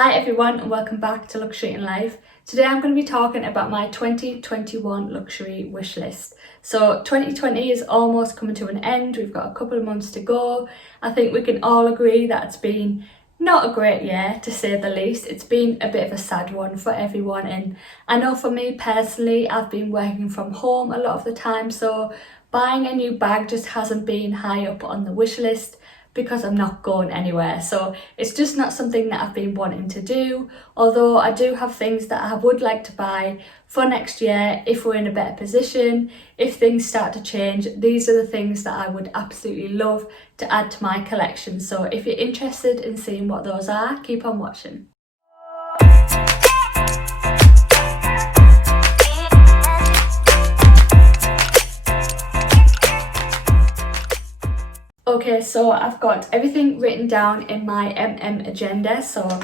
Hi everyone and welcome back to Luxury in Life. Today I'm going to be talking about my 2021 luxury wish list. So 2020 is almost coming to an end. We've got a couple of months to go. I think we can all agree that it's been not a great year, to say the least. It's been a bit of a sad one for everyone, and I know for me personally, I've been working from home a lot of the time, so buying a new bag just hasn't been high up on the wish list because I'm not going anywhere. So it's just not something that I've been wanting to do, although I do have things that I would like to buy for next year if we're in a better position. If things start to change, these are the things that I would absolutely love to add to my collection. So if you're interested in seeing what those are, keep on watching. Okay, so I've got everything written down in my agenda, so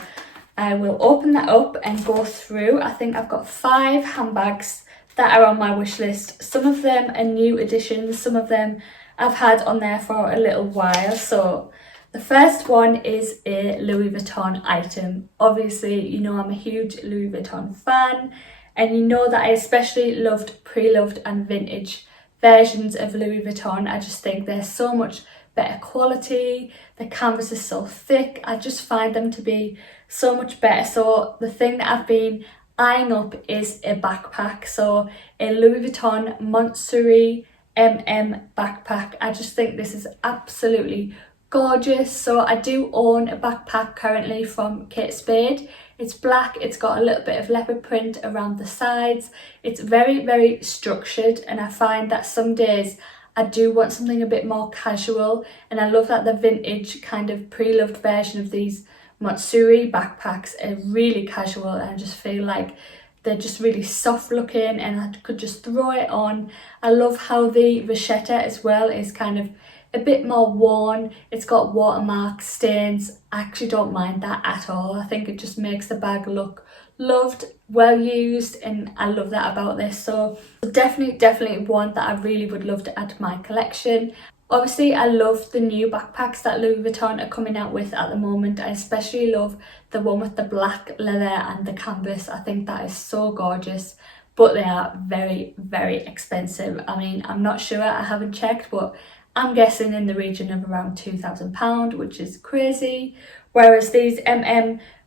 I will open that up and go through. I think I've got 5 handbags that are on my wish list. Some of them are new additions, some of them I've had on there for a little while. So the first one is a Louis Vuitton item. Obviously, you know I'm a huge Louis Vuitton fan, and you know that I especially loved pre-loved and vintage versions of Louis Vuitton. I just think they're so much better quality, the canvas is so thick, I just find them to be so much better. So the thing that I've been eyeing up is a backpack, so a Louis Vuitton Montsouris backpack. I just think this is absolutely gorgeous. So I do own a backpack currently from Kate Spade. It's black, it's got a little bit of leopard print around the sides, it's very structured, and I find that some days I do want something a bit more casual, and I love that the vintage kind of pre-loved version of these Montsouris backpacks are really casual, and I just feel like they're just really soft looking and I could just throw it on. I love how the vachetta as well is kind of a bit more worn. It's got watermark stains. I actually don't mind that at all. I think it just makes the bag look loved, well used, and I love that about this. So definitely one that I really would love to add to my collection. Obviously I love the new backpacks that Louis Vuitton are coming out with at the moment. I especially love the one with the black leather and the canvas. I think that is so gorgeous, but they are very expensive. I mean, I'm not sure, I haven't checked, but I'm guessing in the region of around £2,000, which is crazy. Whereas these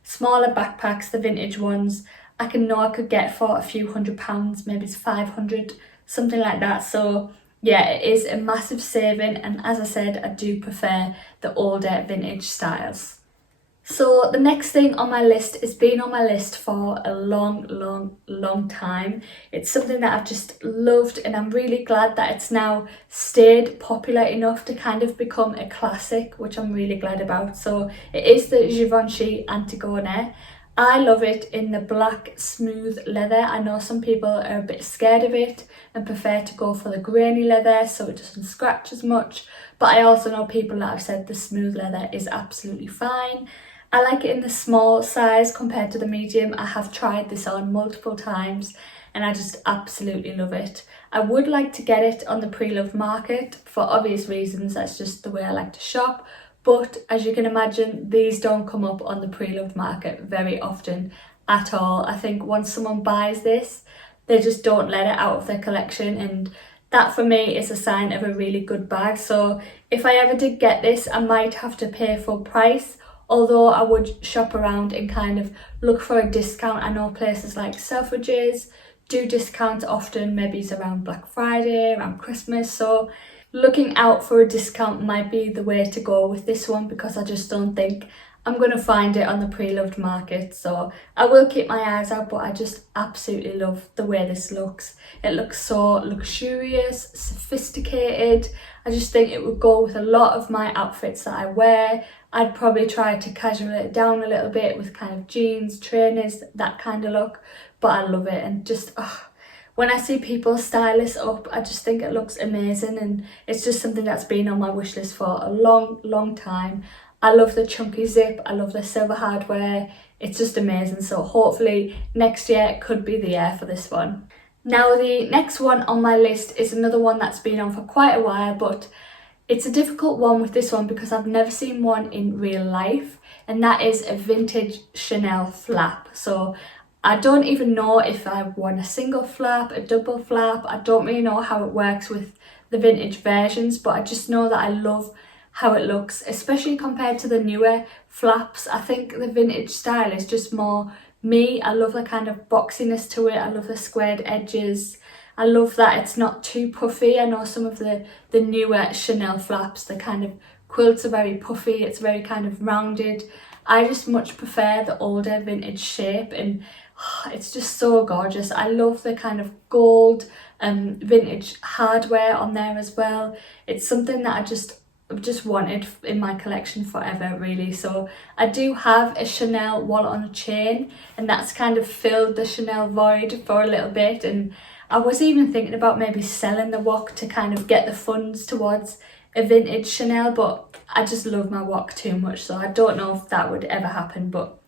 smaller backpacks, the vintage ones, I could get for a few £100s, maybe it's 500, something like that. So yeah, it is a massive saving, and as I said, I do prefer the older vintage styles. So the next thing on my list has been on my list for a long time. It's something that I've just loved, and I'm really glad that it's now stayed popular enough to kind of become a classic, which I'm really glad about. So it is the Givenchy Antigone. I love it in the black smooth leather. I know some people are a bit scared of it and prefer to go for the grainy leather so it doesn't scratch as much, but I also know people that have said the smooth leather is absolutely fine. I like it in the small size compared to the medium. I have tried this on multiple times and I just absolutely love it. I would like to get it on the pre-loved market for obvious reasons. That's just the way I like to shop. But as you can imagine, these don't come up on the pre-loved market very often at all. I think once someone buys this, they just don't let it out of their collection, and that for me is a sign of a really good bag. So if I ever did get this, I might have to pay full price, although I would shop around and kind of look for a discount. I know places like Selfridges do discounts often, maybe it's around Black Friday, around Christmas, so looking out for a discount might be the way to go with this one, because I just don't think I'm going to find it on the pre-loved market. So I will keep my eyes out, but I just absolutely love the way this looks. It looks so luxurious, sophisticated. I just think it would go with a lot of my outfits that I wear. I'd probably try to casual it down a little bit with kind of jeans, trainers, that kind of look, but I love it. And just when I see people style this up, I just think it looks amazing, and it's just something that's been on my wish list for a long time. I love the chunky zip, I love the silver hardware, it's just amazing. So hopefully next year could be the year for this one. Now the next one on my list is another one that's been on for quite a while, but it's a difficult one with this one because I've never seen one in real life. and that is a vintage Chanel flap. So I don't even know if I want a single flap, a double flap. I don't really know how it works with the vintage versions, but I just know that I love how it looks, especially compared to the newer flaps. I think the vintage style is just more me. I love the kind of boxiness to it. I love the squared edges. I love that it's not too puffy. I know some of the newer Chanel flaps, the kind of quilts are very puffy. It's very kind of rounded. I just much prefer the older vintage shape, and it's just so gorgeous. I love the kind of gold vintage hardware on there as well. It's something that I've just wanted in my collection forever, really. So I do have a Chanel wallet on a chain, and that's kind of filled the Chanel void for a little bit, and I was even thinking about maybe selling the wok to kind of get the funds towards a vintage Chanel, but I just love my wok too much, so I don't know if that would ever happen. But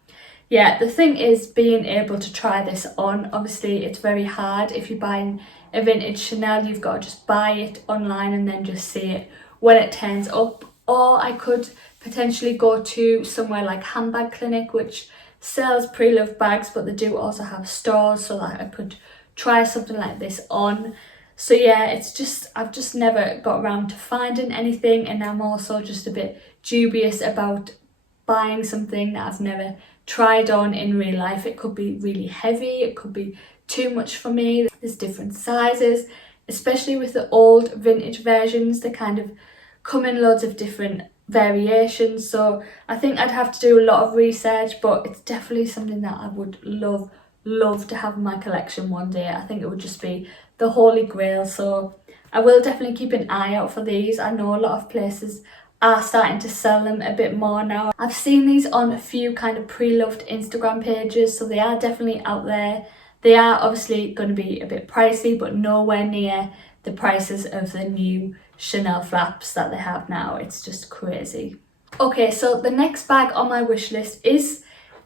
yeah, the thing is being able to try this on. Obviously it's very hard if you're buying a vintage Chanel. You've got to just buy it online and then just see it when it turns up. Or I could potentially go to somewhere like Handbag Clinic, which sells pre-loved bags, but they do also have stores, so that I could try something like this on. So yeah, it's just, I've just never got around to finding anything, and I'm also just a bit dubious about buying something that I've never tried on in real life. It could be really heavy, it could be too much for me. There's different sizes, especially with the old vintage versions. They kind of come in loads of different variations, so I think I'd have to do a lot of research, but it's definitely something that I would love to have in my collection one day. I think it would just be the holy grail, so I will definitely keep an eye out for these. I know a lot of places are starting to sell them a bit more now. I've seen these on a few kind of pre-loved Instagram pages, so they are definitely out there. They are obviously going to be a bit pricey, but nowhere near the prices of the new Chanel flaps that they have now. It's just crazy. Okay, so the next bag on my wish list is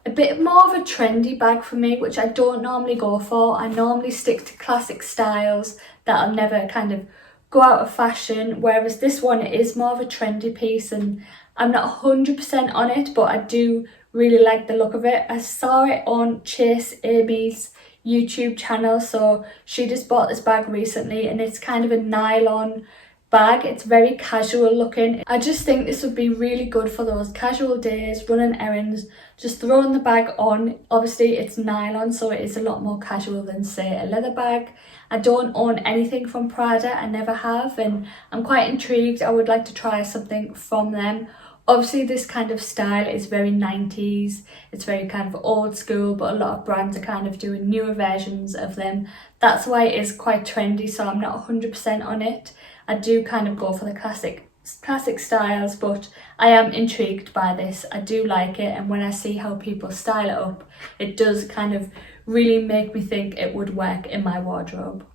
a bit more of a trendy bag for me, which I don't normally go for. I normally stick to classic styles that'll never kind of go out of fashion, whereas this one is more of a trendy piece, and I'm not 100% on it, but I do really like the look of it. I saw it on Chase Amy's YouTube channel, so she just bought this bag recently, and it's kind of a nylon bag. It's very casual looking. I just think this would be really good for those casual days, running errands, just throwing the bag on. Obviously it's nylon, so it is a lot more casual than say a leather bag. I don't own anything from Prada, I never have, and I'm quite intrigued. I would like to try something from them. Obviously this kind of style is very 90s, it's very kind of old school, but a lot of brands are kind of doing newer versions of them. That's why it is quite trendy, so I'm not 100% on it. I do kind of go for the classic styles, but I am intrigued by this. I do like it, and when I see how people style it up, it does kind of really make me think it would work in my wardrobe.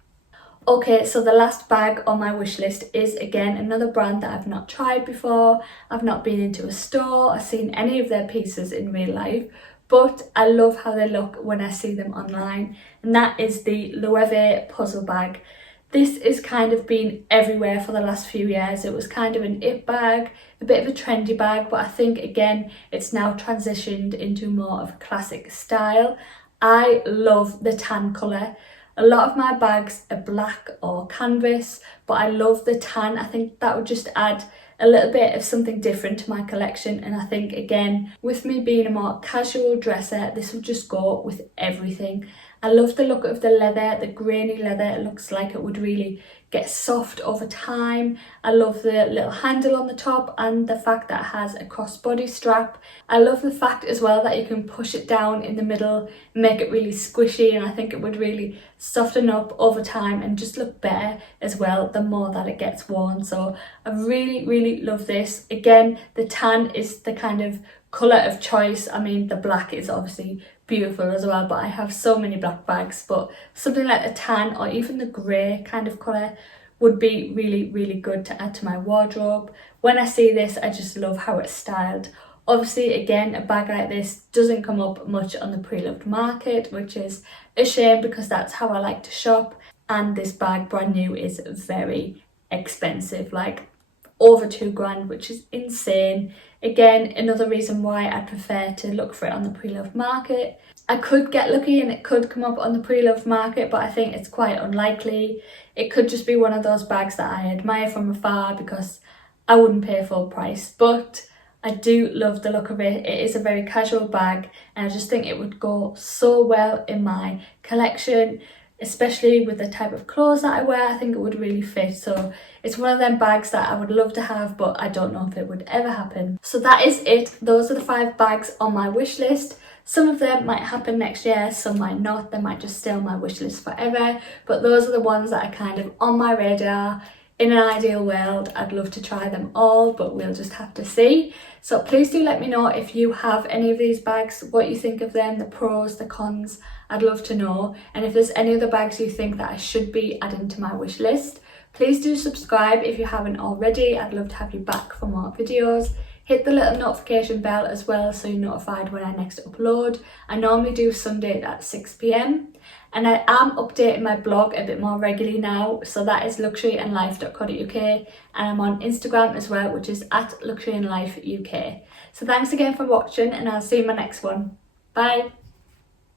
Okay, so the last bag on my wish list is again another brand that I've not tried before. I've not been into a store or seen any of their pieces in real life, but I love how they look when I see them online, and that is the Levee puzzle bag. This is kind of been everywhere for the last few years. It was kind of an it bag, a bit of a trendy bag, but I think again it's now transitioned into more of a classic style. I love the tan colour. A lot of my bags are black or canvas, but I love the tan. I think that would just add a little bit of something different to my collection, and I think again with me being a more casual dresser, this would just go with everything. I love the look of the leather, the grainy leather. It looks like it would really get soft over time. I love the little handle on the top and the fact that it has a crossbody strap. I love the fact as well that you can push it down in the middle, make it really squishy, and I think it would really soften up over time and just look better as well the more that it gets worn. So I really love this. Again, the tan is the kind of colour of choice. I mean, the black is obviously beautiful as well, but I have so many black bags, but something like the tan or even the grey kind of colour would be really good to add to my wardrobe. When I see this, I just love how it's styled. Obviously again, a bag like this doesn't come up much on the pre-loved market, which is a shame because that's how I like to shop, and this bag brand new is very expensive. Like, over £2,000, which is insane. Again, another reason why I prefer to look for it on the pre-loved market. I could get lucky and it could come up on the pre-loved market, but I think it's quite unlikely. It could just be one of those bags that I admire from afar because I wouldn't pay full price. But I do love the look of it. It is a very casual bag and I just think it would go so well in my collection, especially with the type of clothes that I wear. I think it would really fit. So it's one of them bags that I would love to have, but I don't know if it would ever happen. So that is it. Those are the 5 bags on my wish list. Some of them might happen next year, some might not. They might just stay on my wish list forever, but those are the ones that are kind of on my radar. In an ideal world, I'd love to try them all, but we'll just have to see. So please do let me know if you have any of these bags, what you think of them, the pros, the cons. I'd love to know. And if there's any other bags you think that I should be adding to my wish list, please do subscribe if you haven't already. I'd love to have you back for more videos. Hit the little notification bell as well so you're notified when I next upload. I normally do Sunday at 6 p.m. and I am updating my blog a bit more regularly now, so that is luxuryandlife.co.uk, and I'm on Instagram as well, which is at luxuryandlifeuk. So thanks again for watching and I'll see you in my next one. Bye!